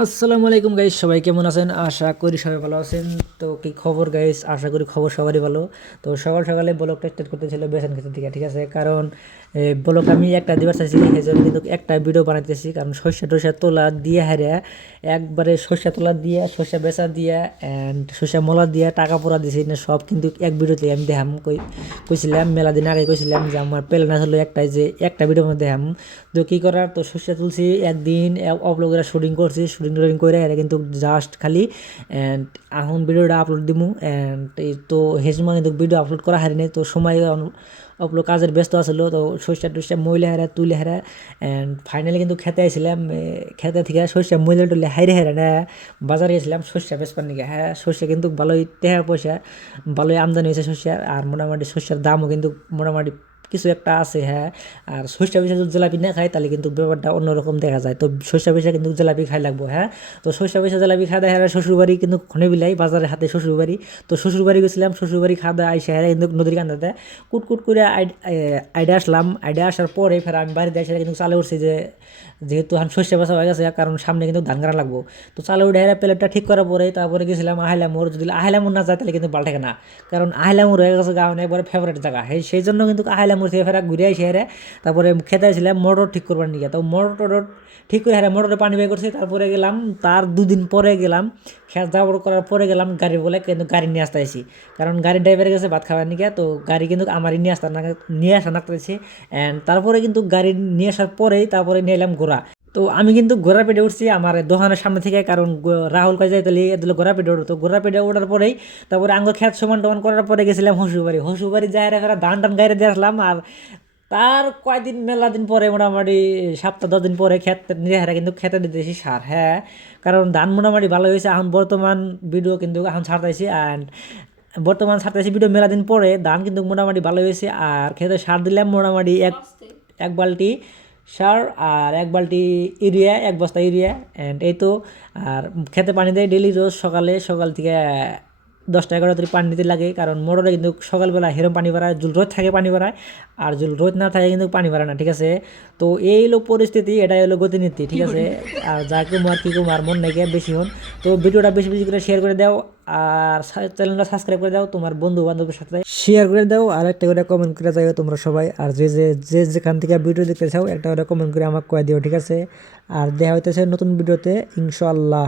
আসসালামু আলাইকুম গাইস, সবাই কেমন আছেন? আশা করি সবাই ভালো আছেন। তো কি খবর গাইস? আশা করি খবর সবারই ভালো। তো সকাল সকালে ব্লগটা স্টার্ট করতেছিল বেসন খেতে থেকে, ঠিক আছে? কারণ ব্লগ আমি একটা দিবার চাইছি, সেই জন্য কিন্তু একটা ভিডিও বানাইতেছি। কারণ সর্ষে টর্ষা তোলা দিয়ে হারিয়া একবারে সর্ষে তোলা দিয়ে সর্ষে বেচা দিয়ে অ্যান্ড সর্ষে মলা দিয়ে টাকা পড়া দিছি না, সব কিন্তু এক ভিডিওতে আমি দেখাম। কইছিলাম মেলা দিন আগে, কইছিলাম যে আমার প্ল্যান আসলে একটাই, যে একটা ভিডিওর মধ্যে দেখাম। তো কী করার, তো সর্ষে তুলছি একদিন, অপলোকেরা শুটিং করছি, শুটিং টুটিং করে এটা কিন্তু জাস্ট খালি অ্যান্ড এখন ভিডিওটা আপলোড দিমু। অ্যান্ড এই তো হেসমা কিন্তু ভিডিও আপলোড করা হারিনি, তো সময় আপলোড কাজের ব্যস্ত আসলো। তো সর্ষে টর্ষা মইলে হারা তুলে হারা অ্যান্ড ফাইনালি কিন্তু খেতে আইছিলাম। খেতে থেকে সর্ষে মইলে টুলে হাইরে হারা না বাজারে গেছিলাম সর্ষে বেচবার নিকে। হ্যাঁ, সর্ষে কিন্তু ভালোই টাকা পয়সা, ভালোই আমদানি হয়েছে সর্ষে। আর মোটামুটি সর্ষের দামও কিন্তু মোটামুটি কিছু একটা আছে। হ্যাঁ, আর সর্ষে পিঠা যদি জেলাপি না খাই তাহলে কিন্তু ব্যাপারটা অন্যরকম দেখা যায়। তো সর্ষে পিঠা কিন্তু জেলাপি খাই লাগবো। হ্যাঁ, তো সর্ষে পিঠা জেলাপি খাওয়া দেখা শ্বশুরবাড়ি কিন্তু খনে বিলাই বাজারের হাতে শ্বশুরবাড়ি। তো শ্বশুরবাড়ি গেছিলাম, শ্বশুরবাড়ি খাওয়া দাওয়া আইসা হেরা কিন্তু নদীর কান্দাতে কুটকুট করে আইডা আসলাম। আইডা আসার পরে ফের আমি বাড়িতে এসে কিন্তু চালে উঠছি, যে যেহেতু এখন শস্য বাসা হয়ে গেছে, কারণ সামনে কিন্তু ধান কাটা লাগবো। তো চালে উঠে হেরা প্লেটটা ঠিক করার পরে তারপরে গেছিলাম আহিলামোর। যদি আহিলামোর না যায় তাহলে কিন্তু ভালো থাকে না, কারণ আহিলামোর হয়ে গেছে গাঁও একবারে ফেভারিট জায়গা। সেই জন্য কিন্তু আহিলামোর থেকে ফেরা ঘুরে আসে হেরে তারপরে খেতে আসছিলাম মোটর ঠিক করবার নিয়ে। তো মোটর ঠিক করে হ্যাঁ মোটরে পানি বের করছি। তারপরে গেলাম, তার দুদিন পরে গেলাম খেত যাবর করার পরে গেলাম গাড়ি বলে, কিন্তু গাড়ি নিয়ে আসতে আসি, কারণ গাড়ির ড্রাইভার গেছে ভাত খাবার নিয়ে। তো গাড়ি কিন্তু আমারই নিয়ে আসা নাকতেছি। অ্যান্ড তারপরে কিন্তু গাড়ি নিয়ে আসার পরেই তারপরে নিয়ে এলাম ঘোড়া। তো আমি কিন্তু ঘোড়া পেটে উঠছি আমার দোকানের সামনে থেকে, কারণ রাহুল কাজে তাহলে এগুলো ঘোড়া পেটে উঠতো। ঘোড়া পেটে ওঠার পরেই তারপরে আঙ্গ খেত সমান টমান করার পরে গেছিলাম শ্বশুরবাড়ি। শ্বশুরবাড়ি যাই ফেরা ধান টান গাড়ি দিয়ে আসলাম। আর তার কয়দিন মেলা দিন পরে, মোটামুটি সপ্তাহ 10 দিন পরে ক্ষেত নিয়ে হারা কিন্তু খেতে দিতেছি সার। হ্যাঁ, কারণ ধান মোটামুটি ভালো হয়েছে। এখন বর্তমান ভিডিও কিন্তু এখন ছাড়তেছি, অ্যান্ড বর্তমান ছাড়তেছি ভিডিও মেলা দিন পরে ধান কিন্তু মোটামুটি ভালো হয়েছে। আর খেতে সার দিলাম মোটামুটি এক এক বালতি সার আর এক বালতি ইউরিয়া, এক বস্তা ইউরিয়া। অ্যান্ড এই তো। আর খেতে পানি দেয় ডেলি রোজ সকাল থেকে 10টা 11টা পানি দিতে লাগে, কারণ মোটরে কিন্তু সকালবেলা হেরম পানি বাড়ায়, জুল রোদ থাকে পানি বাড়ায়, আর জুল রোদ না থাকে কিন্তু পানি বাড়ায় না, ঠিক আছে? তো এই হলো পরিস্থিতি, এটাই হলো গতিনীতি, ঠিক আছে? আর যা কুমার কি কুমার মন নাকি বেশি হন। তো ভিডিওটা বেশি বেশি করে শেয়ার করে দাও, আর চ্যানেলটা সাবস্ক্রাইব করে দাও, তোমার বন্ধু বান্ধবের সাথে শেয়ার করে দাও, আর একটা করে কমেন্ট করে যাও তোমরা সবাই। আর যেখান থেকে ভিডিও দেখতে চাও একটা করে কমেন্ট করে আমাকে কয়ে দিও, ঠিক আছে? আর দেখা হইতেছে নতুন ভিডিওতে, ইনশাআল্লাহ।